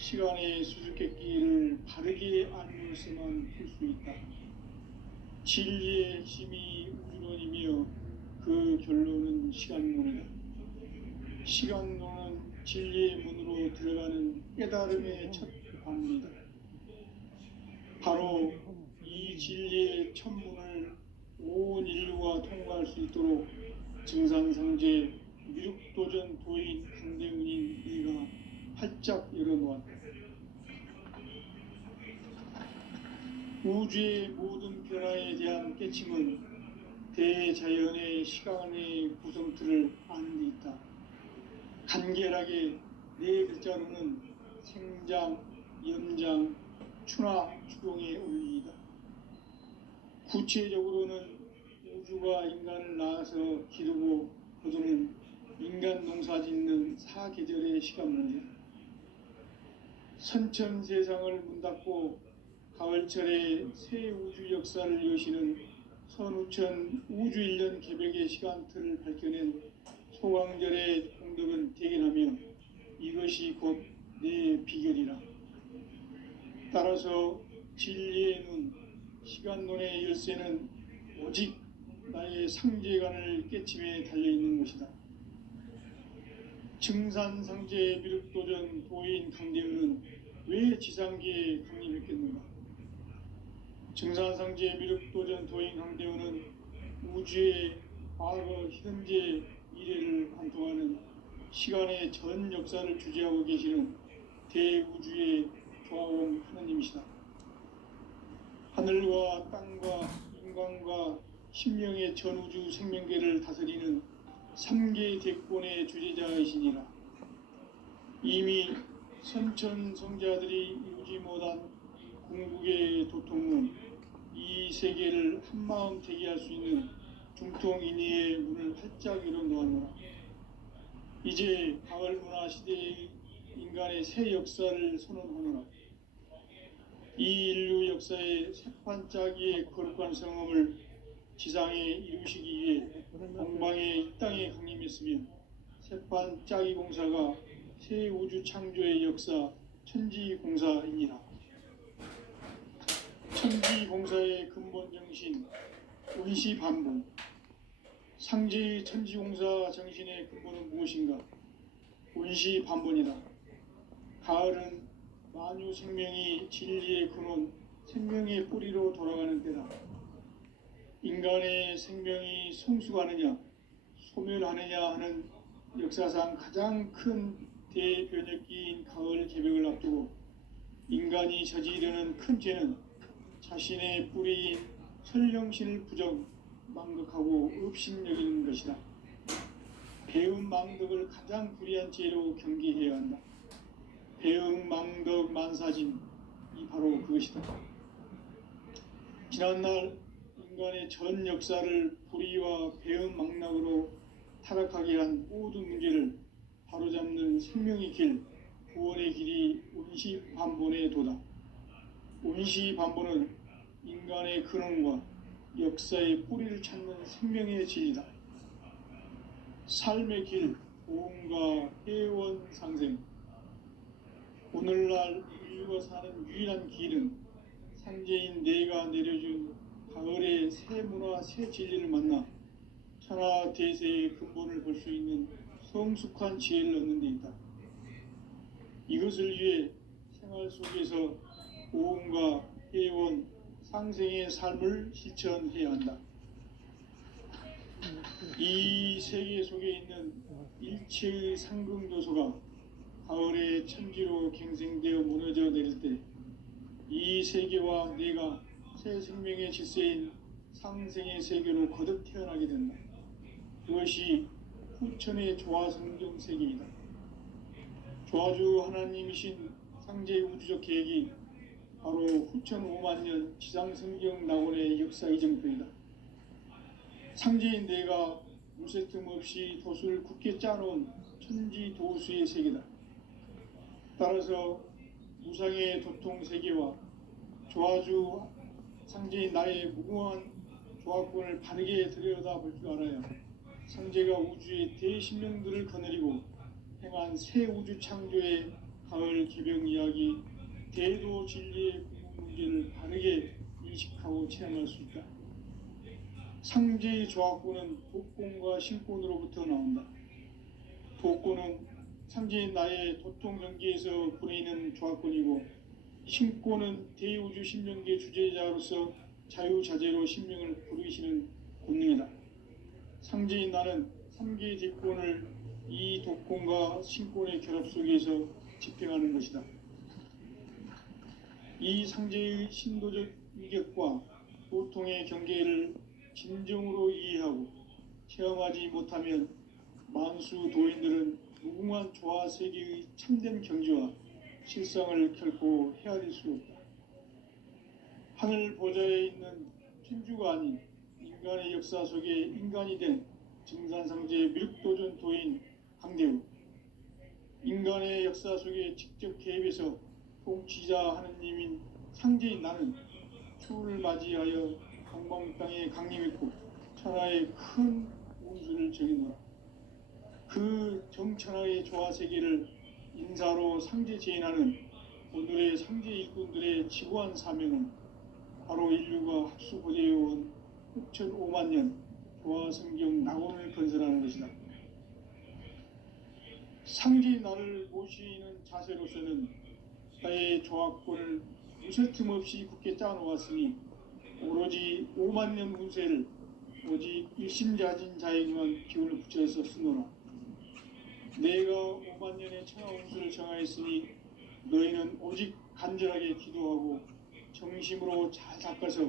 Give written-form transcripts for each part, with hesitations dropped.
시간의 수수께끼를 바르게 알면서만 풀 수 있다. 진리의 핵심이 우주론이며 그 결론은 시간론이다. 시간론은 진리의 문으로 들어가는 깨달음의 첫 관문이다. 바로 이 진리의 첫 문을 온 인류가 통과할 수 있도록 증산상제 미륵도전 도인 강대훈인 이가 활짝 열어놓았다. 우주의 모든 변화에 대한 깨침은 대자연의 시간의 구성틀을 아는 데 있다. 간결하게 네 글자로는 생장, 연장, 추나 추동의 원리이다. 구체적으로는 우주가 인간을 낳아서 기르고 거두는 인간 농사 짓는 사계절의 시간문이다. 선천 세상을 문 닫고 가을철에 새 우주 역사를 여시는 선우천 우주 1년 개벽의 시간틀을 밝혀낸 소강절의 공덕은 대견하며 이것이 곧 내 비결이라. 따라서 진리의 눈, 시간론의 열쇠는 오직 나의 상제관을 깨침에 달려있는 것이다. 증산상제 미륵도전 도인 강대훈은 왜 지상계에 강림했겠는가? 증산상제 미륵도전 도인 강대훈은 우주의 과거, 현재, 미래를 관통하는 시간의 전 역사를 주재하고 계시는 대우주의 조화원 하나님이시다. 하늘과 땅과 인간과 신명의 전우주 생명계를 다스리는 3계 대권의 주재자이시니라. 이미 선천성자들이 이루지 못한 궁극의 도통은 이 세계를 한마음 대기할 수 있는 중통인의의 문을 활짝 열어놓았노라. 이제 가을 문화 시대의 인간의 새 역사를 선언하노라. 이 인류 역사의 새판짜기의 거룩한 성험을 지상에 이루시기 위해 동방의 이 땅에 강림했으며 새판짜기 공사가 새 우주 창조의 역사 천지공사이니라. 천지공사의 근본 정신 운시반본. 상제의 천지공사 정신의 근본은 무엇인가? 운시반본이다. 가을은 만유 생명이 진리의 근원, 생명의 뿌리로 돌아가는 때다. 인간의 생명이 성숙하느냐, 소멸하느냐 하는 역사상 가장 큰 대변혁기인 가을 개벽을 앞두고 인간이 저지르는 큰 죄는 자신의 뿌리인 설령신을 부정, 망극하고 업신여기는 것이다. 배움 망덕을 가장 불의한 죄로 경계해야 한다. 배움 망덕 만사진이 바로 그것이다. 지난날 인간의 전 역사를 불의와 배움 망락으로 타락하게 한 모든 문제를 바로잡는 생명의 길, 구원의 길이 운시반본의 도다. 운시반본은 인간의 근원과 역사의 뿌리를 찾는 생명의 진리다. 삶의 길, 보험과 회원 상생. 오늘날 인류가 사는 유일한 길은 상제인 내가 내려준 가을의 새 문화, 새 진리를 만나 천하 대세의 근본을 볼 수 있는 성숙한 지혜를 얻는 데 있다. 이것을 위해 생활 속에서 보험과 회원, 상생의 삶을 실천해야 한다. 이 세계 속에 있는 일체의 상승조소가 가을의 천지로 갱생되어 무너져 내릴 때 이 세계와 내가 새 생명의 질서인 상생의 세계로 거듭 태어나게 된다. 그것이 후천의 조화성경 세계이다. 조화주 하나님이신 상제의 우주적 계획이 바로 후천 5만 년 지상성경 낙원의 역사 이정표이다. 상제인 내가 무쇠 틈 없이 도수를 굳게 짜놓은 천지 도수의 세계다. 따라서 무상의 도통 세계와 조화주 상제인 나의 무궁한 조화권을 바르게 들여다볼 줄 알아야 상제가 우주의 대신령들을 거느리고 행한 새 우주 창조의 가을 개병 이야기, 대도 진리의 근본 문제를 바르게 인식하고 체험할 수 있다. 상제의 조합구는 독곤과 신곤으로부터 나온다. 독곤은 상제인 나의 도통경계에서 부리는 조합권이고, 신곤은 대우주 신명계 주제자로서 자유자재로 신명을 부르시는 권능이다. 상제인 나는 삼계의 대권을 이 독곤과 신곤의 결합 속에서 집행하는 것이다. 이 상제의 신도적 위격과 도통의 경계를 진정으로 이해하고 체험하지 못하면 만수 도인들은 무궁한 조화 세계의 참된 경지와 실상을 결코 헤아릴 수 없다. 하늘 보좌에 있는 천주가 아닌 인간의 역사 속에 인간이 된 증산상제 미륵도전 도인 강대우, 인간의 역사 속에 직접 개입해서 통치자 하느님인 상제인 나는 추를 맞이하여 강방 땅에 강림했고 천하의 큰 운수를 정해놓아 그 정천하의 조화세계를 인사로 상제 제인하는 오늘의 상제 일꾼들의 지구한 사명은 바로 인류가 합수보대해온 6,5만 년 조화성경 낙원을 건설하는 것이다. 상제 나를 모시는 자세로서는 나의 조합권을 무설틈 없이 굳게 짜놓았으니 오로지 5만 년 운세를 오직 일심자진 자에게만 기운을 붙여서 쓰노라. 내가 5만 년의 천하 운수를 정하였으니 너희는 오직 간절하게 기도하고 정심으로 잘 닦아서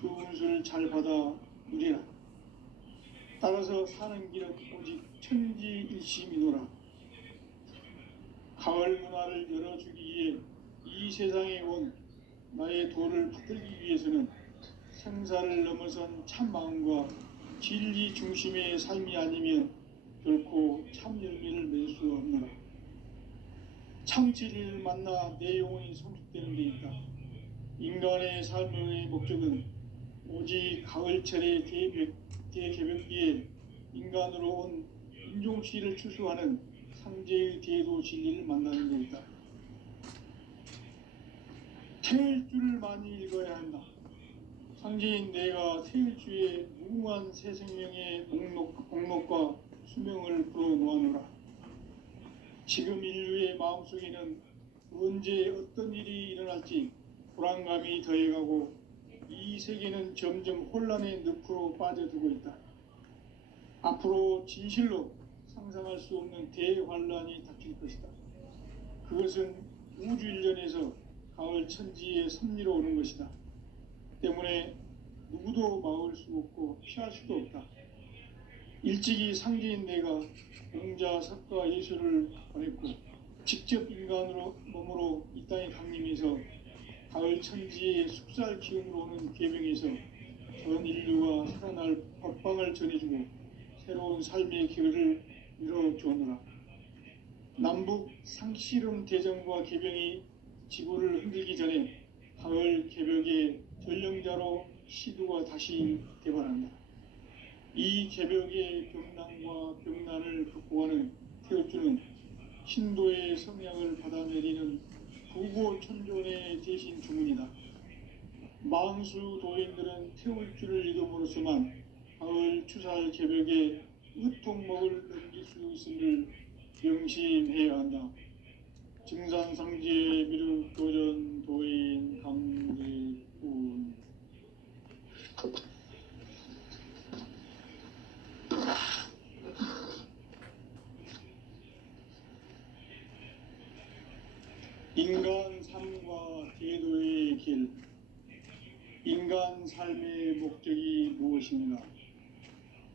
그 운수를 잘 받아 누리라. 따라서 사는 길은 오직 천지일심이노라. 가을 문화를 열어주기 위해 이 세상에 온 나의 도를 받들기 위해서는 생사를 넘어선 참 마음과 진리 중심의 삶이 아니면 결코 참 열매를 맺을 수 없노라. 참 진리를 만나 내 영혼이 성숙되는 데 있다. 인간의 삶의 목적은 오직 가을철의 대개벽기에 인간으로 온 인종씨를 추수하는 상제의 대도 진리를 만나는 데 있다. 태일주를 많이 읽어야 한다. 상제인 내가 태일주의 무궁한 새 생명의 목록과 수명을 풀어놓아노라. 지금 인류의 마음속에는 언제 어떤 일이 일어날지 불안감이 더해가고 이 세계는 점점 혼란의 늪으로 빠져들고 있다. 앞으로 진실로 상상할 수 없는 대환란이 닥칠 것이다. 그것은 우주 일련에서 가을 천지의 섭리로 오는 것이다. 때문에 누구도 막을 수 없고 피할 수도 없다. 일찍이 상제인 내가 공자, 석가, 예수를 보냈고 직접 인간으로 몸으로 이 땅에 강림해서 가을 천지의 숙살 기운으로 오는 계명에서 전 인류가 살아날 법방을 전해주고 새로운 삶의 기회를 이뤄주었노라. 남북 상씨름 대전과 개병이 지구를 흔들기 전에 가을 개벽의 전령자로 시두가 다시 개발한다. 이 개벽의 병난과 병난을 극복하는 태울주는 신도의 성향을 받아내리는 부고천존의 대신 주문이다. 망수 도인들은 태울주를 이름으로서만 가을 추살 개벽에 으통목을 넘길 수 있음을 명심해야 한다. 증산상제 미륵도전 도인 강대훈. 인간 삶과 대도의 길. 인간 삶의 목적이 무엇인가?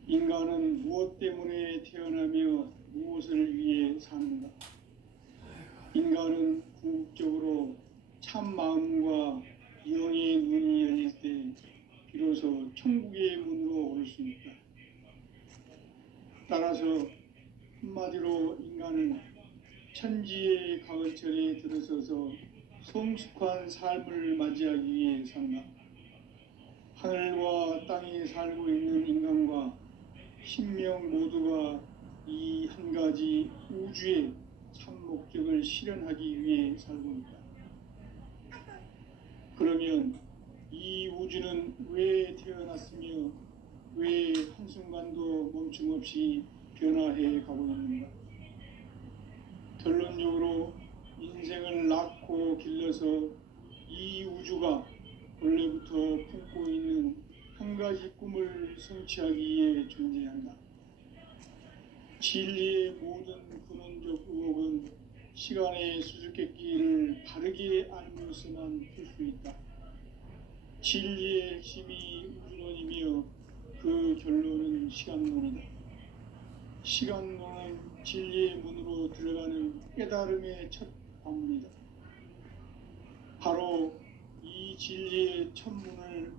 인간은 무엇 때문에 태어나며 무엇을 위해 사는가? 인간은 궁극적으로 참 마음과 영의 눈이 열릴 때 비로소 천국의 문으로 올 수 있다. 따라서 한마디로 인간은 천지의 가을철에 들어서서 성숙한 삶을 맞이하기 위해 산다. 하늘과 땅에 살고 있는 인간과 신명 모두가 이 한 가지 우주의 참 목적을 실현하기 위해 살고 있다. 그러면 이 우주는 왜 태어났으며 왜 한순간도 멈춤 없이 변화해 가고 있는가? 결론적으로 인생을 낳고 길러서 이 우주가 원래부터 품고 있는 한 가지 꿈을 성취하기 위해 존재한다. 진리의 모든 근원적 의혹은 시간의 수수께끼를 바르게 알면서만 풀 수 있다. 진리의 핵심이 우주론이며 그 결론은 시간론이다. 시간론은 진리의 문으로 들어가는 깨달음의 첫 방문이다. 바로 이 진리의 첫 문을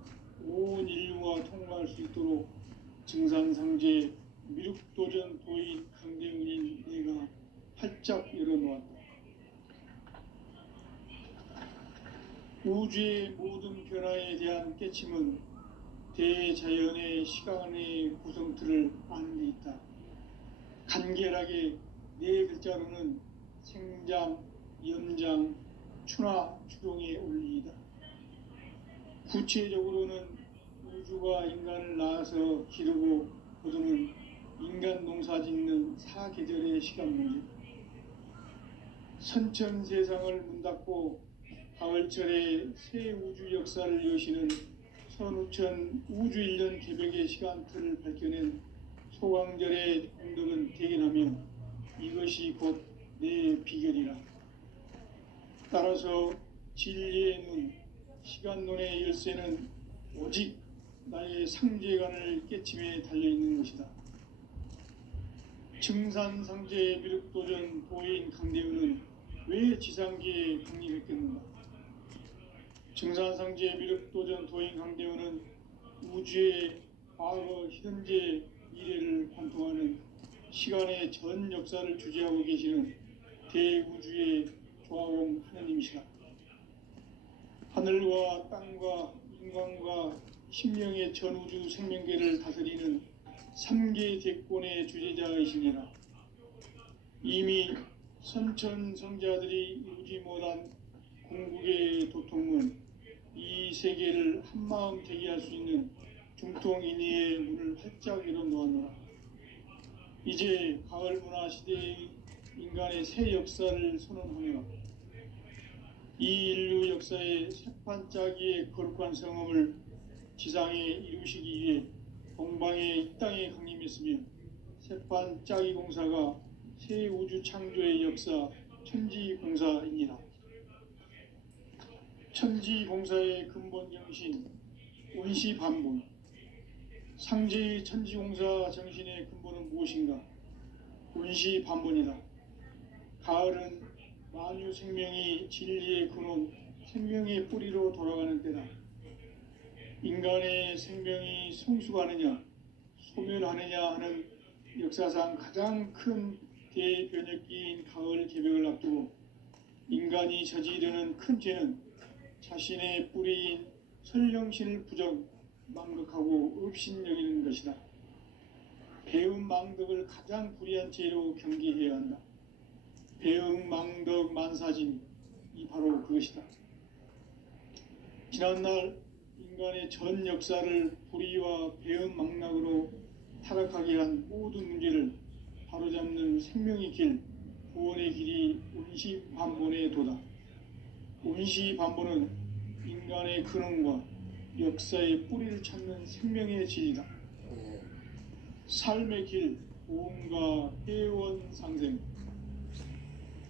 온 인류가 통과할 수 있도록 증산상제 미륵도전 도인 강대훈인 내가 활짝 열어놓았다. 우주의 모든 변화에 대한 깨침은 대자연의 시간의 구성틀을 아는 데 있다. 간결하게 네 글자로는 생장, 연장, 추나 추동의 원리이다. 구체적으로는 우주가 인간을 낳아서 기르고 거두는 인간 농사 짓는 사계절의 시간문제, 선천세상을 문닫고 가을철에 새 우주 역사를 여시는 선우천 우주 1년 개벽의 시간틀을 밝혀낸 소강절의 공덕은 대견하며 이것이 곧 내 비결이라. 따라서 진리의 눈, 시간론의 열쇠는 오직 나의 상제관을 깨침에 달려있는 것이다. 증산상제 미륵도전 도인 강대훈은 왜 지상계에 강림했겠는가? 증산상제 미륵도전 도인 강대훈은 우주의 과거, 현재, 미래를 관통하는 시간의 전 역사를 주재하고 계시는 대우주의 조화공 하느님이시다. 하늘과 땅과 인간과 심령의 전우주 생명계를 다스리는 3계 대권의 주재자이시니라. 이미 선천성자들이 이루지 못한 궁극의 도통은 이 세계를 한마음 되게 할 수 있는 중통인의의 문을 활짝 열어놓았노라. 이제 가을 문화 시대의 인간의 새 역사를 선언하며 이 인류 역사의 새판짜기의 거룩한 성험을 지상에 이루시기 위해 동방의 이 땅에 강림했으며 새판짜기 공사가 새 우주 창조의 역사 천지공사이니라. 천지공사의 근본 정신 운시반본, 상제의 천지공사 정신의 근본은 무엇인가? 운시반본이다. 가을은 만유 생명이 진리의 근원, 생명의 뿌리로 돌아가는 때다. 인간의 생명이 성숙하느냐, 소멸하느냐 하는 역사상 가장 큰 대변혁기인 가을 개벽을 앞두고 인간이 저지르는 큰 죄는 자신의 뿌리인 설령신을 부정, 망극하고 업신여기는 것이다. 배움 망덕을 가장 불의한 죄로 경계해야 한다. 배움 망덕 만사진, 이 바로 그것이다. 지난날 인간의 전 역사를 불의와 배움 망락으로 타락하게 한 모든 문제를 바로잡는 생명의 길, 구원의 길이 운시반본의 도다. 운시반본은 인간의 근원과 역사의 뿌리를 찾는 생명의 진리다. 삶의 길, 보험과 회원 상생.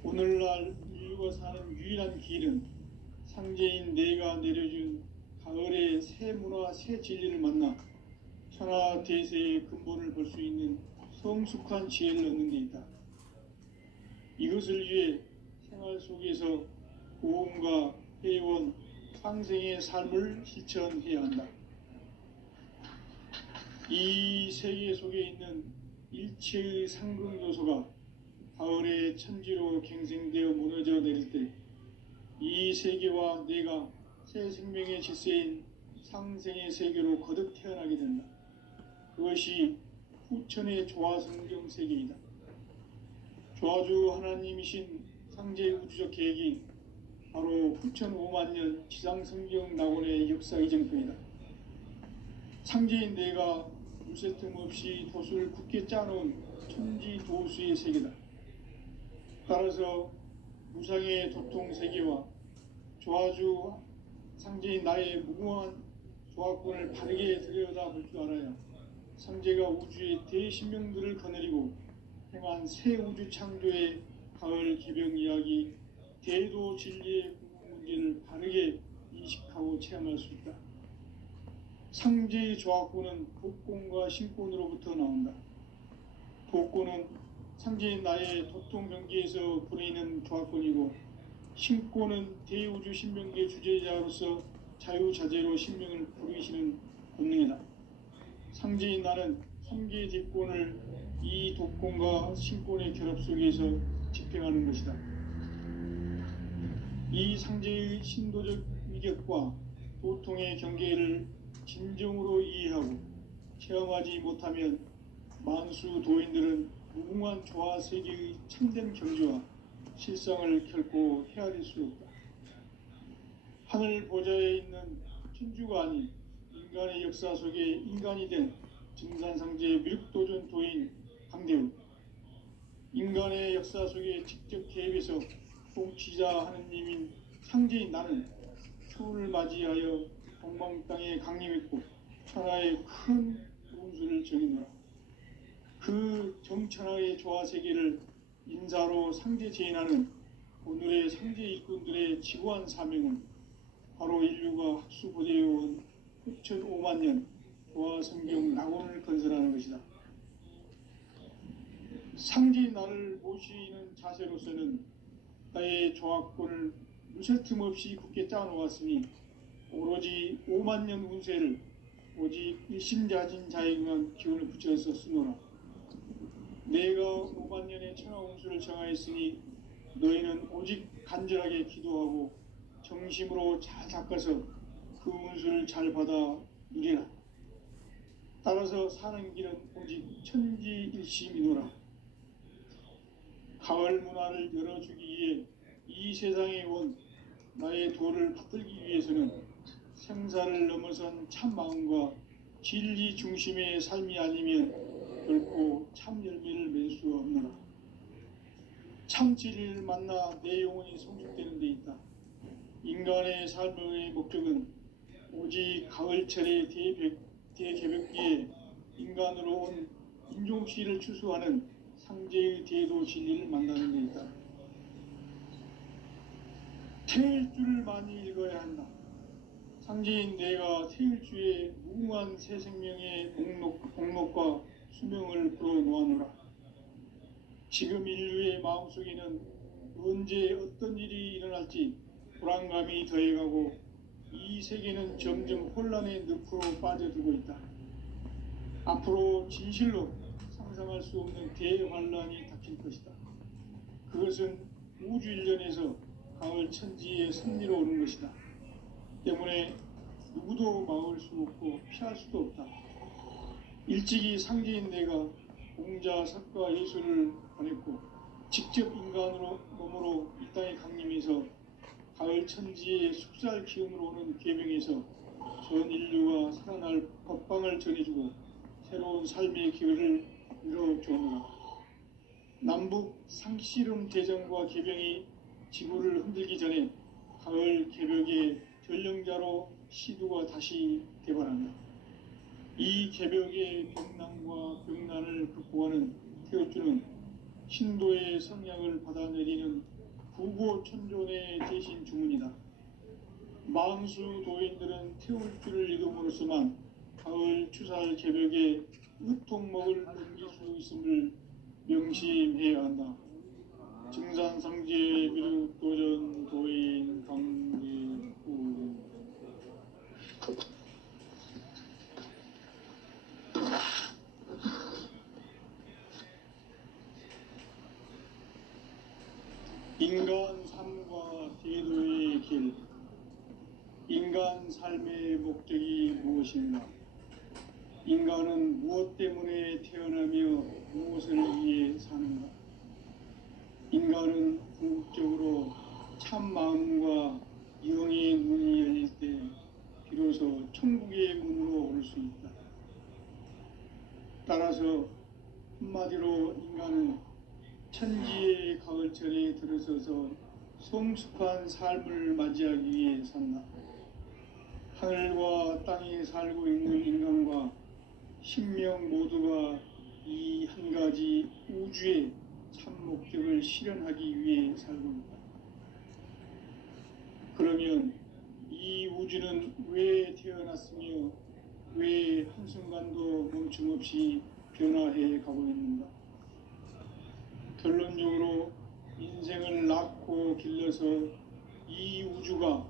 오늘날 인류가 사는 유일한 길은 상제인 내가 내려준 가을의 새 문화, 새 진리를 만나 천하 대세의 근본을 볼 수 있는 성숙한 지혜를 얻는 데 있다. 이것을 위해 생활 속에서 보험과 회원, 상생의 삶을 실천해야 한다. 이 세계 속에 있는 일체의 상극 요소가 가을의 천지로 갱생되어 무너져 내릴 때 이 세계와 내가 새 생명의 질서인 상생의 세계로 거듭 태어나게 된다. 그것이 후천의 조화성경 세계이다. 조아주 하나님이신 상제 우주적 계획이 바로 9,500만 년 지상성경 낙원의 역사 이정표이다. 상제인 내가 무쇠 틈 없이 도수를 굳게 짜놓은 천지 도수의 세계다. 따라서 무상의 도통 세계와 조아주 상제인 나의 무궁한 조합권을 바르게 들여다볼 줄 알아야 상제가 우주의 대신명들을 거느리고 행한 새 우주 창조의 가을 개병 이야기, 대도 진리의 궁극 문제를 바르게 인식하고 체험할 수 있다. 상제의 조합권은 복권과 신권으로부터 나온다. 복권은 상제인 나의 도통 경계에서 부르이는 조합권이고, 신권은 대우주 신명계 주제자로서 자유자재로 신명을 부르시는 본능이다. 상제인 나는 3개의 뒷권을 이 독권과 신권의 결합 속에서 집행하는 것이다. 이 상제의 신도적 위격과 도통의 경계를 진정으로 이해하고 체험하지 못하면 만수 도인들은 무궁한 조화 세계의 참된 경지와 실상을 결코 헤아릴 수 없다. 하늘 보좌에 있는 천주가 아닌 인간의 역사 속에 인간이 된 증산상제 미륵도전 도인 강대우, 인간의 역사 속에 직접 개입해서 통치자 하느님인 상제인 나는 초를 맞이하여 동방 땅에 강림했고 천하의 큰 운수를 정해놓아. 그 정천하의 조화 세계를 인사로 상제 제인하는 오늘의 상제 일꾼들의 지구한 사명은 바로 인류가 학수고대해온 9,500만 년 조화 성경 낙원을 건설하는 것이다. 상제인 나를 모시는 자세로서는 나의 조합권을 무쇠 틈 없이 굳게 짜놓았으니 오로지 5만 년 운세를 오직 일심자진 자에게만 기운을 붙여서 쓰노라. 내가 5만 년의 천하 운수를 정하였으니 너희는 오직 간절하게 기도하고 정심으로 잘 닦아서 그 운수를 잘 받아 누리라. 따라서 사는 길은 오직 천지일심이노라. 가을 문화를 열어주기 위해 이 세상에 온 나의 도를 받들기 위해서는 생사를 넘어선 참 마음과 진리 중심의 삶이 아니면 결코 참 열매를 맺을 수 없노라. 참 진리를 만나 내 영혼이 성숙되는 데 있다. 인간의 삶의 목적은 오직 가을철의 대개벽기에 인간으로 온 인종시를 추수하는 상제의 대도 진리를 만나는 데 있다. 태일주를 많이 읽어야 한다. 상제인 내가 태일주의 무궁한 새 생명의 목록과 수명을 풀어놓아노라. 지금 인류의 마음속에는 언제 어떤 일이 일어날지 불안감이 더해가고 이 세계는 점점 혼란의 늪으로 빠져들고 있다. 앞으로 진실로 상상할 수 없는 대환란이 닥칠 것이다. 그것은 우주 일련에서 가을 천지의 섭리로 오는 것이다. 때문에 누구도 막을 수 없고 피할 수도 없다. 일찍이 상제인 내가 공자, 석가, 예술을 보냈고 직접 인간으로 몸으로 이 땅에 강림해서 가을 천지의 숙살 기운으로 오는 계명에서 전 인류가 살아날 법방을 전해주고 새로운 삶의 기회를 이뤄주노라. 남북 상씨름 대전과 개병이 지구를 흔들기 전에 가을 개벽의 전령자로 시두가 다시 개발한다. 이 개벽의 병난과 병난을 극복하는 태울주는 신도의 성량을 받아내리는 구고천존의 대신 주문이다. 만수 도인들은 태울주를 이름으로서만 가을 추살 개벽에 으통먹을 넘길 수 있음을 명심해야 한다. 증산상제 미륵도전 도인 강대우. 인간 삶과 대도의 길. 인간 삶의 목적이 무엇인가? 인간은 무엇 때문에 태어나며 무엇을 위해 사는가? 인간은 궁극적으로 참 마음과 영의 문이 열릴 때 비로소 천국의 문으로 올 수 있다. 따라서 한마디로 인간은 천지의 가을철에 들어서서 성숙한 삶을 맞이하기 위해 산다. 하늘과 땅에 살고 있는 인간과 신명 모두가 이 한 가지 우주의 참 목적을 실현하기 위해 살고 있다. 그러면 이 우주는 왜 태어났으며 왜 한순간도 멈춤없이 변화해 가고 있는가? 결론적으로 인생을 낳고 길러서 이 우주가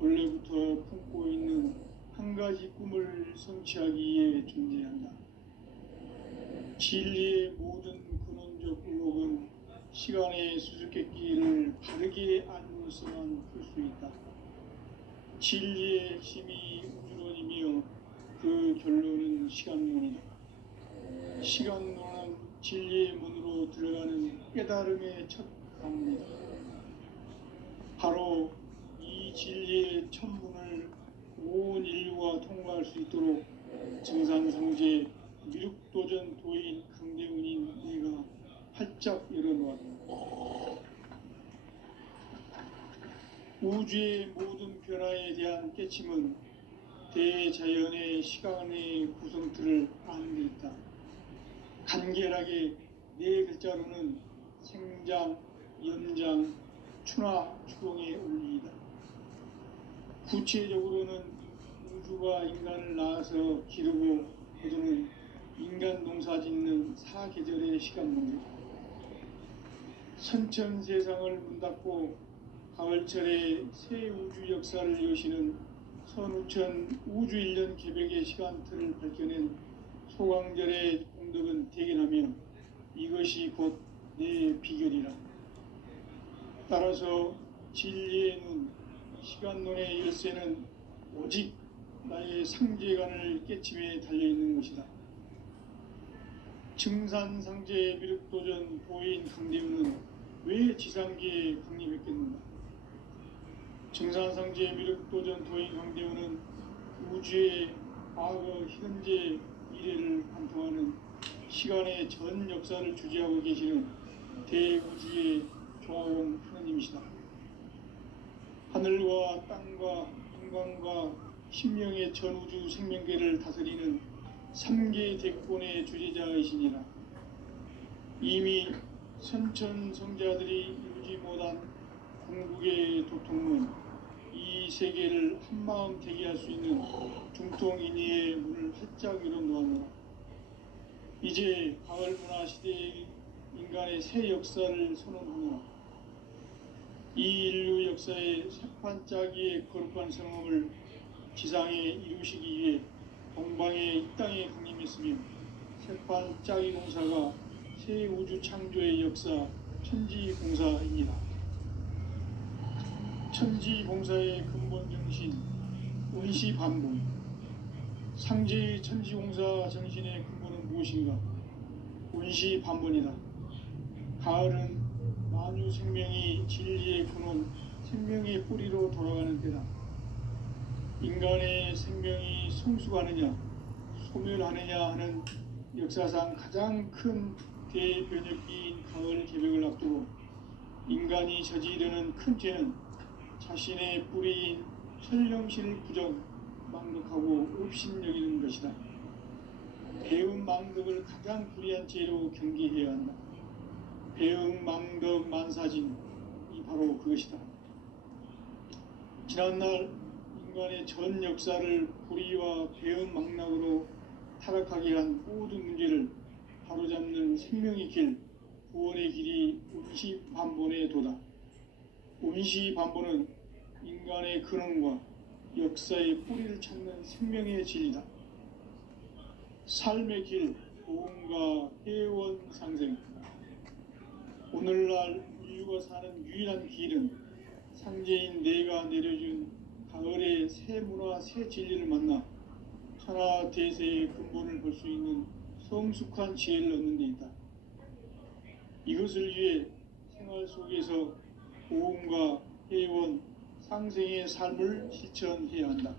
원래부터 품고 있는 한 가지 꿈을 성취하기 위해 존재한다. 진리의 모든 근원적 의혹은 시간의 수수께끼를 바르게 알고서만 풀 수 있다. 진리의 핵심이 우주론이며 그 결론은 시간론이다. 시간론은 진리의 문으로 들어가는 깨달음의 첫 방문이다. 바로 이 진리의 첫 문을 온 인류가 통과할 수 있도록 증산성제 미륵도전 도인 강대훈인 내가 활짝 열어놓았다. 우주의 모든 변화에 대한 깨침은 대자연의 시간의 구성틀을 아는 데 있다. 간결하게 네 글자로는 생장, 연장, 추나 추동의 원리이다. 구체적으로는 우주가 인간을 낳아서 기르고 거두는 인간 농사 짓는 사계절의 시간 문제. 선천 세상을 문 닫고 가을철에 새 우주 역사를 여시는 선우천 우주 1년 개백의 시간틀을 밝혀낸 소강절의 공덕은 대견하며 이것이 곧 내 비결이라. 따라서 진리의 눈, 시간론의 열쇠는 오직 나의 상제관을 깨침에 달려있는 것이다. 증산상제 미륵도전 도인 강대훈은 왜 지상계에 강림했겠는가? 증산상제 미륵도전 도인 강대훈은 우주의 과거, 현재, 미래를 관통하는 시간의 전 역사를 주재하고 계시는 대우주의 조화원 하느님이시다. 하늘과 땅과 인간과 신명의 전우주 생명계를 다스리는 3개 대권의 주재자이시니라. 이미 선천성자들이 이루지 못한 궁극의 도통문, 이 세계를 한마음 되게 할 수 있는 중통인의의 문을 활짝 열어놓았노라. 이제 가을 문화 시대의 인간의 새 역사를 선언하노라. 이 인류 역사의 새판짜기의 거룩한 성험을 지상에 이루시기 위해 동방의 이 땅에 강림했으며 새판짜기 공사가 새 우주 창조의 역사 천지공사입니다. 천지공사의 근본 정신 운시반본. 상제의 천지공사 정신의 근본은 무엇인가? 운시반본이다. 가을은 만유 생명이 진리의 근원, 생명의 뿌리로 돌아가는 때다. 인간의 생명이 성숙하느냐, 소멸하느냐 하는 역사상 가장 큰 대변혁기인 가을 개벽을 앞두고 인간이 저지르는 큰 죄는 자신의 뿌리인 설령신을 부정, 망덕하고 업신여기는 것이다. 배음 망덕을 가장 불의한 죄로 경계해야 한다. 배음 망덕 만사진이 바로 그것이다. 지난날 인간의 전 역사를 불의와 배음 망락으로 타락하게 한 모든 문제를 바로잡는 생명의 길, 구원의 길이 운시반본의 도다. 운시반본은 인간의 근원과 역사의 뿌리를 찾는 생명의 진리다. 삶의 길, 보험과 회원 상생. 오늘날 인류가 사는 유일한 길은 상제인 내가 내려준 가을의 새 문화, 새 진리를 만나 천하 대세의 근본을 볼 수 있는 성숙한 지혜를 얻는 데 있다. 이것을 위해 생활 속에서 고음과 회원, 상생의 삶을 실천해야 한다.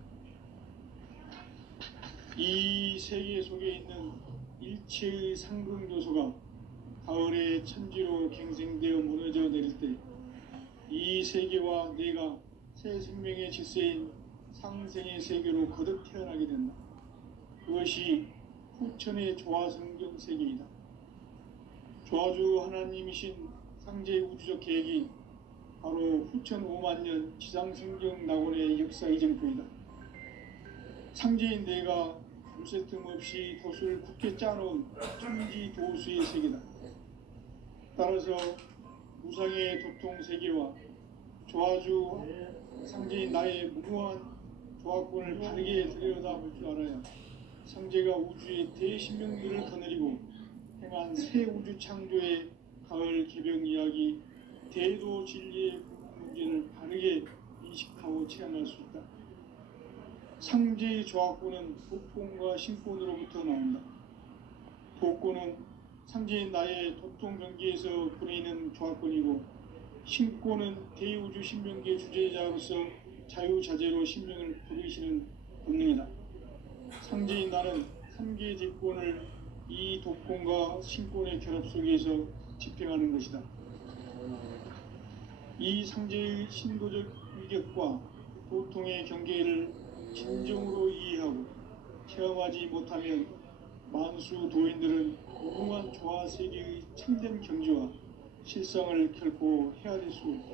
이 세계 속에 있는 일체의 상극 요소가 가을의 천지로 갱생되어 무너져 내릴 때 이 세계와 내가 새 생명의 질서인 상생의 세계로 거듭 태어나게 된다. 그것이 후천의 조화성경 세계이다. 조화주 하나님이신 상제 우주적 계획이 바로 후천 5만년 지상성경 낙원의 역사 이정표이다. 상제인 내가 무쇠 틈 없이 도수를 굳게 짜놓은 천지 도수의 세계다. 따라서 무상의 도통 세계와 조화주 상제인 나의 무궁한 조화권을 바르게 들여다볼 줄 알아야 상제가 우주의 대신명들을 거느리고 행한 새 우주 창조의 가을 개병 이야기 대도 진리의 문제를 바르게 인식하고 체험할 수 있다. 상제의 조화권은 도통과 신권으로부터 나온다. 도권은 상제인 나의 도통 경계에서 보내는 조화권이고, 신권은 대우주 신명계 주제자로서 자유자재로 신명을 부르시는 본능이다. 상제인 나는 3개의 대권을 이 도권과 신권의 결합 속에서 집행하는 것이다. 이 상제의 신도적 위격과 도통의 경계를 진정으로 이해하고 체험하지 못하면 만수 도인들은 무궁한 조화 세계의 참된 경지와 실상을 결코 헤아릴 수 없다.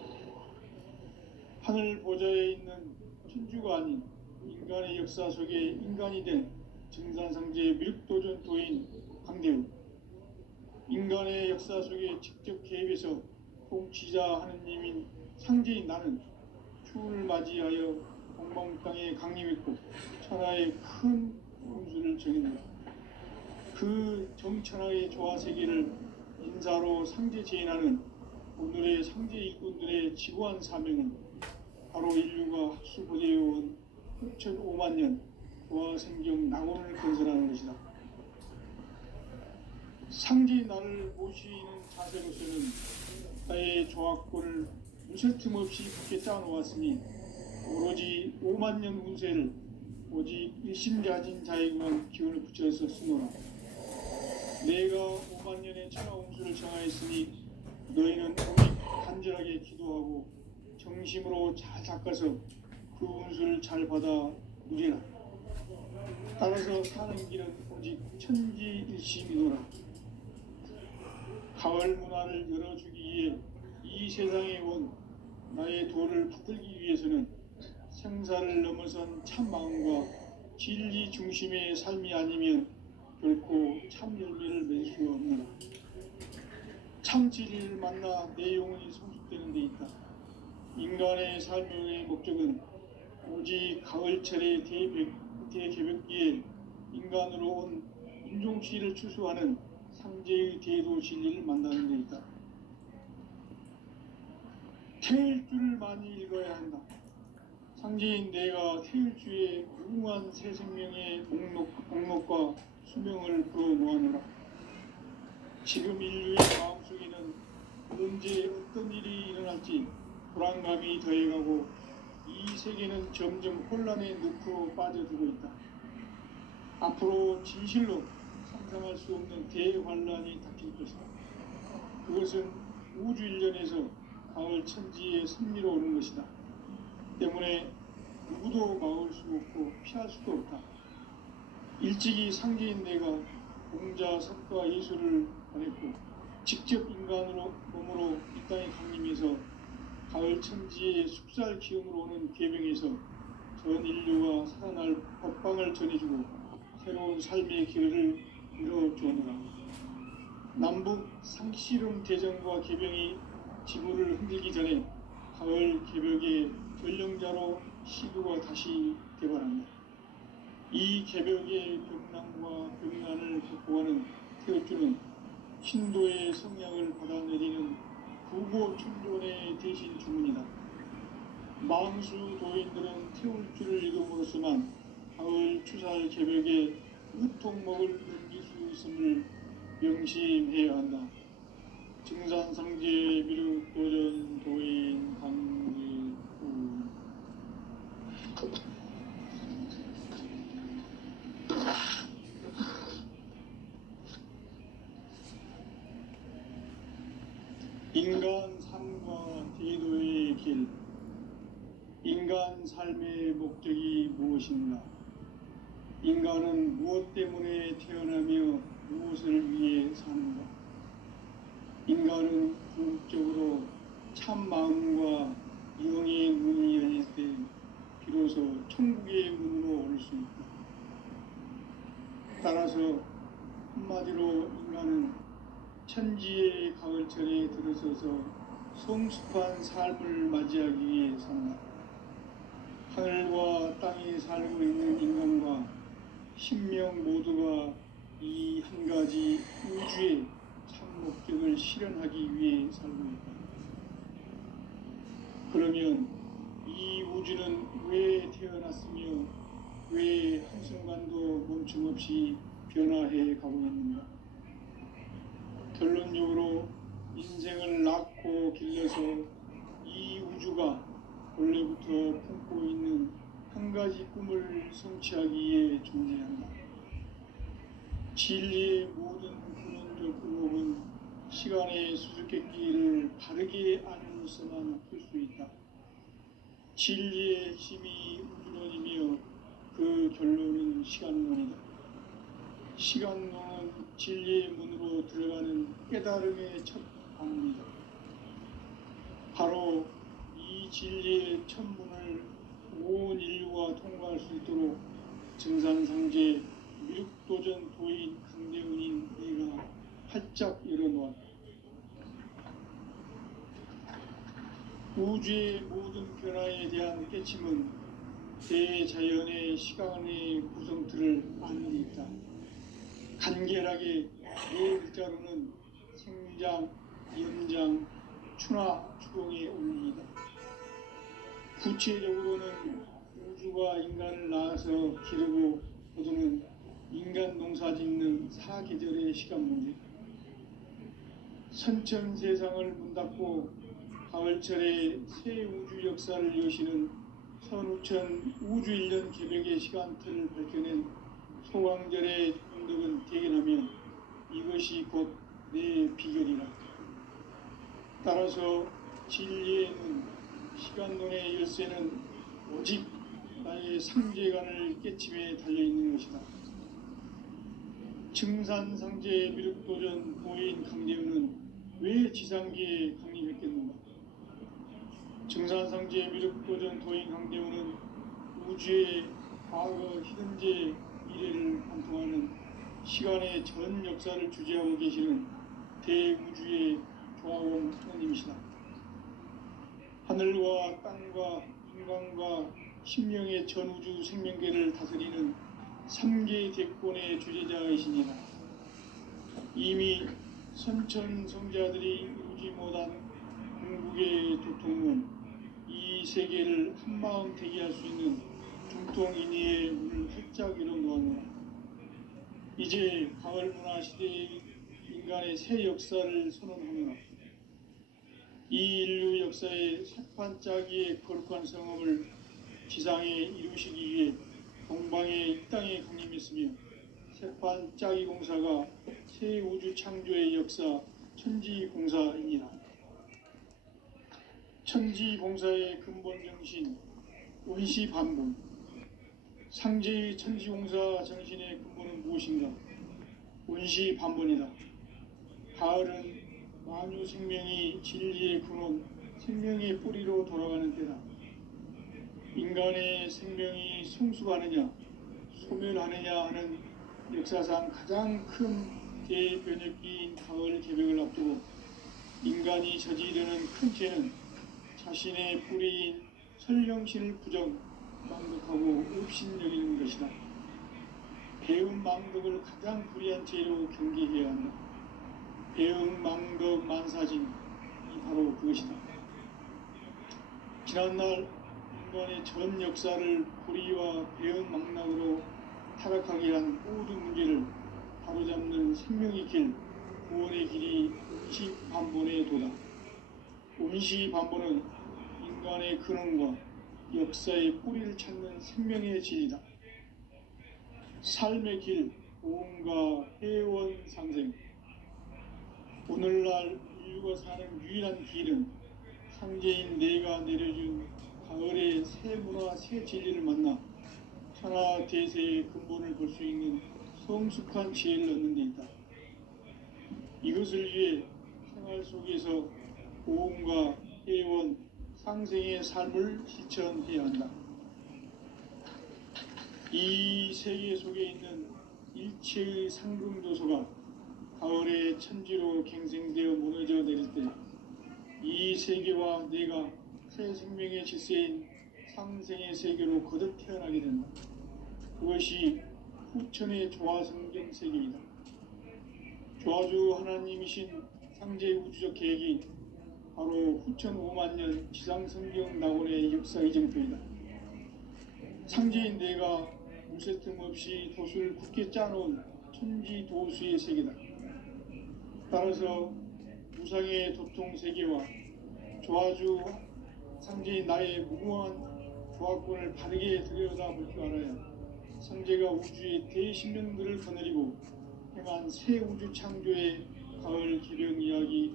하늘 보좌에 있는 천주가 아닌 인간의 역사 속에 인간이 된 증산상제 밀도전 도인 강대우, 인간의 역사 속에 직접 개입해서 통치자 하느님인 상제인 나는 추운을 맞이하여 동방 땅에 강림했고 천하의 큰 운수를 정했다. 그 정천하의 조화 세계를 인사로 상제 제인하는 오늘의 상제 일꾼들의 지구한 사명은 바로 인류가 학수고대해온 6,500년 조화성경 낙원을 건설하는 것이다. 상제인 나를 모시는 자세로서는 나의 조화권을 무쇠 틈 없이 굳게 짜놓았으니 오로지 5만년 운세를 오직 일심가진 자에게만 기운을 붙여서 쓰노라. 내가 5만년의 천하 운수를 정하였으니 너희는 오직 간절하게 기도하고 정심으로 잘 닦아서 그 운수를 잘 받아 누리라. 따라서 사는 길은 오직 천지일심이노라. 가을 문화를 열어주기 위해 이 세상에 온 나의 도를 붙들기 위해서는 생사를 넘어선 참 마음과 진리 중심의 삶이 아니면 결코 참 열매를 맺을 수 없노라. 참 진리를 만나 내 영혼이 성숙되는 데 있다. 인간의 삶의 목적은 오직 가을철의 대개벽기에 인간으로 온 인종시를 추수하는 상제의 대도 진리를 만나는 데 있다. 태일주를 많이 읽어야 한다. 상제인 내가 태일주의 무궁한 새 생명의 목록과 수명을 불어모아노라. 지금 인류의 마음속에는 언제 어떤 일이 일어날지 불안감이 더해가고 이 세계는 점점 혼란의 늪으로 빠져들고 있다. 앞으로 진실로 상상할 수 없는 대환란이 닥칠 것이다. 그것은 우주 일련에서 가을 천지의 섭리로 오는 것이다. 때문에 누구도 막을 수 없고 피할 수도 없다. 일찍이 상제인 내가 공자, 석가, 예수를 보냈고 직접 인간으로 몸으로 이 땅에 강림해서 가을 천지의 숙살 기운으로 오는 계명에서 전 인류가 살아날 법방을 전해주고 새로운 삶의 길을 열어주었노라. 남북 상씨름 대전과 개병이 지구를 흔들기 전에 가을 개벽의 전령자로 시구가 다시 개발한다. 이 개벽의 병난과 병난을 극복하는 태어주는 신도의 성량을 받아내리는 구보천존의 대신 주문이다. 망수 도인들은 태울주를 읽음으로써만 가을 추살 개벽의 의통목을 넘길 수 있음을 명심해야 한다. 증산상제 미륵도전 도인 강지구 인간 삶과 태도의 길. 인간 삶의 목적이 무엇인가? 인간은 무엇 때문에 태어나며 무엇을 위해 사는가? 인간은 궁극적으로 참 마음과 영의 문이 열릴 때 비로소 천국의 문으로 올 수 있다. 따라서 한마디로 인간은 천지의 가을철에 들어서서 성숙한 삶을 맞이하기 위해 산다. 하늘과 땅에 살고 있는 인간과 신명 모두가 이 한 가지 우주의 참 목적을 실현하기 위해 살고 있다. 그러면 이 우주는 왜 태어났으며 왜 한순간도 멈춤없이 변화해 가고 있는가? 결론적으로 인생을 낳고 길러서 이 우주가 원래부터 품고 있는 한 가지 꿈을 성취하기 위해 존재한다. 진리의 모든 근원적 의혹은 시간의 수수께끼를 바르게 안으로서만 풀 수 있다. 진리의 힘이 우주론이며 그 결론은 시간론이다. 시간론은 진리의 문으로 들어가는 깨달음의 첫 방문이다. 바로 이 진리의 첫 문을 온 인류가 통과할 수 있도록 증산상제 미륵도전 도인 강대훈인 네가 활짝 열어놓았다. 우주의 모든 변화에 대한 깨침은 대자연의 시간의 구성틀을 아는 데 있다. 간결하게 네 글자로는 생장, 연장, 추나 추동의 원리이다. 구체적으로는 우주가 인간을 낳아서 기르고 거두는 인간 농사 짓는 사계절의 시간 문제. 선천 세상을 문 닫고 가을철에 새 우주 역사를 여시는 선우천 우주 1년 개벽의 시간틀을 밝혀낸 소광절의 운덕은 대견하면 이것이 곧 내 비결이라. 따라서 진리의 눈, 시간론의 열쇠는 오직 나의 상제관을 깨침에 달려있는 것이다. 증산상제 미륵도전 도인 강대훈은 왜 지상계에 강림했겠는가? 증산상제 미륵도전 도인 강대훈은 우주의 과거, 현재, 미래를 관통하는 시간의 전 역사를 주재하고 계시는 대우주의 조화원님이시다. 하늘과 땅과 인간과 신명의 전우주 생명계를 다스리는 3개 대권의 주제자이시니라. 이미 선천성자들이 이루지 못한 궁극의 도통은 이 세계를 한마음 되게 할 수 있는 중통인의의 문을 활짝 열어놓았노라. 이제 가을 문화 시대의 인간의 새 역사를 선언하노라. 이 인류 역사의 새판짜기의 거룩한 성업을 지상에 이루시기 위해 동방의 이 땅에 강림했으며 새판짜기 공사가 새 우주 창조의 역사 천지공사이니라. 천지공사의 근본 정신 원시반복. 상제의 천지공사 정신의 근본은 무엇인가? 원시반복이다. 가을은 만유 생명이 진리의 근원, 생명의 뿌리로 돌아가는 때다. 인간의 생명이 성숙하느냐, 소멸하느냐 하는 역사상 가장 큰 대변혁기인 가을 개벽을 앞두고 인간이 저지르는 큰 죄는 자신의 뿌리인 설령신을 부정, 망덕하고 업신여기는 것이다. 배음 망덕을 가장 불의한 죄로 경계해야 한다. 배음 망덕 만사진이 바로 그것이다. 지난날 인간의 전 역사를 불의와 배음 망락으로 타락하게 한 모든 문제를 바로잡는 생명의 길, 구원의 길이 운시반본에 도다. 운시반본은 인간의 근원과 역사의 뿌리를 찾는 생명의 진리다. 삶의 길, 보험과 회원 상생. 오늘날 인류가 사는 유일한 길은 상제인 내가 내려준 가을의 새 문화, 새 진리를 만나 천하 대세의 근본을 볼 수 있는 성숙한 지혜를 얻는 데 있다. 이것을 위해 생활 속에서 보험과 회원, 상생의 삶을 실천해야 한다. 이 세계 속에 있는 일체의 상금도서가 가을의 천지로 갱생되어 무너져 내릴 때 이 세계와 내가 새 생명의 질서인 상생의 세계로 거듭 태어나게 된다. 그것이 후천의 조화성경 세계이다. 조화주 하나님이신 상제 우주적 계획이 바로 후천 5만 년 지상성경 낙원의 역사의 정표이다. 상제인 내가 무쇠 틈 없이 도수를 굳게 짜놓은 천지도수의 세계다. 따라서 무상의 도통 세계와 조화주 상제인 나의 무궁한 조화권을 바르게 들여다볼 줄 알아야 상제가 우주의 대신명들을 거느리고 행한 새 우주 창조의 가을 기령 이야기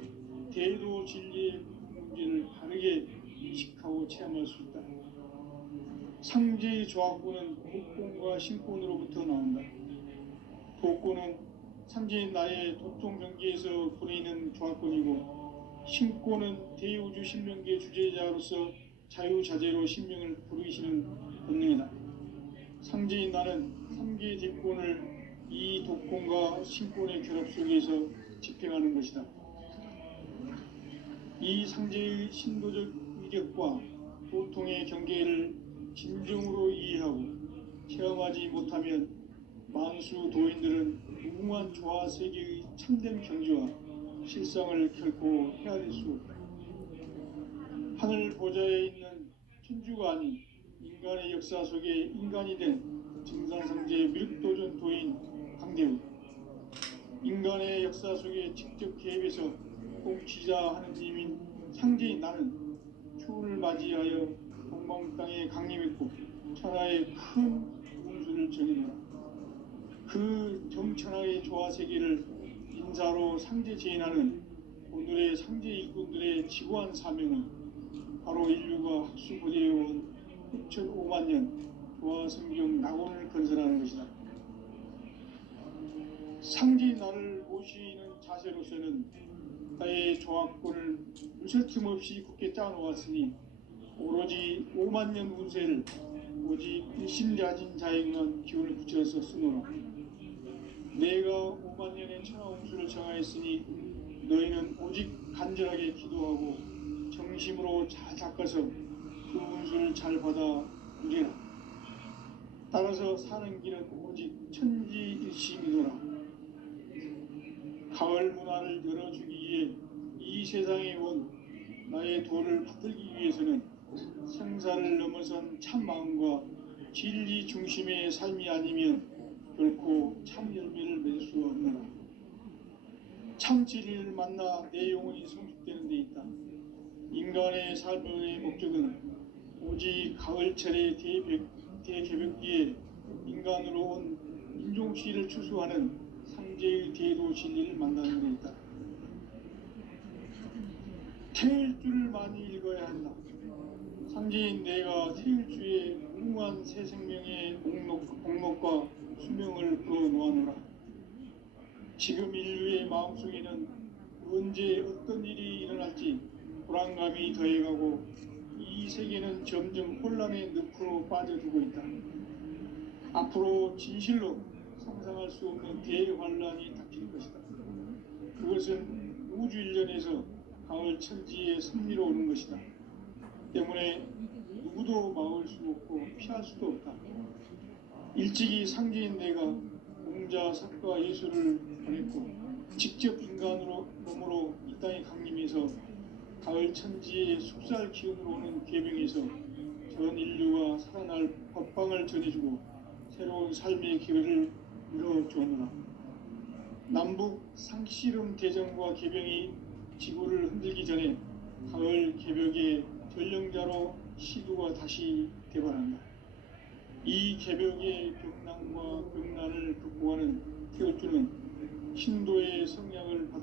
대도 진리의 문제를 바르게 인식하고 체험할 수 있다. 상제의 조화권은 복권과 신권으로부터 나온다. 복권은 상제인 나의 도통 경계에서 보내는 조화권이고 신권은 대우주 신명계 주제자로서 자유자재로 신명을 부르시는 본능이다. 상제인 나는 3개 뒷권을 이 독권과 신권의 결합 속에서 집행하는 것이다. 이 상제의 신도적 위력과 도통의 경계를 진정으로 이해하고 체험하지 못하면 만수 도인들은 무궁한 조화 세계의 참된 경지와 실상을 결코 헤아릴 수 없다. 하늘 보좌에 있는 천주가 아닌 인간의 역사 속에 인간이 된 증산상제 밀도전 도인 강대우. 인간의 역사 속에 직접 개입해서 통치자 하느님인 상제인 나는 추운을 맞이하여 동방 땅에 강림했고 천하의 큰 운수를 정해놓아 그 정천하의 조화 세계를 인사로 상제 제인하는 오늘의 상제 일꾼들의 지고한 사명은 바로 인류가 학수 보재해온 후천 5만 년 조화 성경 낙원을 건설하는 것이다. 상제 나를 모시는 자세로서는 나의 조화권을 무쇠 틈 없이 굳게 짜놓았으니 오로지 5만 년 운세를 오직 일심자진 자에게만 기운을 붙여서 쓰노라. 내가 5만 년의 천하 운수를 정하였으니 너희는 오직 간절하게 기도하고 정심으로 잘 닦아서 그 운수를 잘 받아 누리라. 따라서 사는 길은 오직 천지일심이노라. 가을 문화를 열어주기 위해 이 세상에 온 나의 도를 받들기 위해서는 생사를 넘어선 참 마음과 진리 중심의 삶이 아니면 결코 참 열매를 맺을 수 없노라. 참 진리를 만나 내 영혼이 성숙되는 데 있다. 인간의 삶의 목적은 오직 가을철의 대개벽기에 인간으로 온 인종시를 추수하는 상제의 대도 진리를 만나는 데 있다. 태일주를 많이 읽어야 한다. 상제인 내가 태일주의 무궁한 새 생명의 목록과 수명을 풀어놓아노라. 지금 인류의 마음속에는 언제 어떤 일이 일어날지 불안감이 더해가고 이 세계는 점점 혼란의 늪으로 빠져들고 있다. 앞으로 진실로 상상할 수 없는 대환란이 닥칠 것이다. 그것은 우주 일련에서 가을 천지의 섭리로 오는 것이다. 때문에 누구도 막을 수 없고 피할 수도 없다. 일찍이 상제인 내가 공자, 석가, 예수를 보냈고 직접 인간으로 몸으로 이 땅에 강림해서 가을 천지의 숙살 기운으로 오는 계명에서 전 인류가 살아날 법방을 전해주고 새로운 삶의 기회를 이뤄주었노라. 남북 상씨름 대전과 개병이 지구를 흔들기 전에 가을 개벽의 전령자로 시두가 다시 대발한다. 이 개벽의 병난과 병난을 극복하는 태어주는 신도의 성량을 받아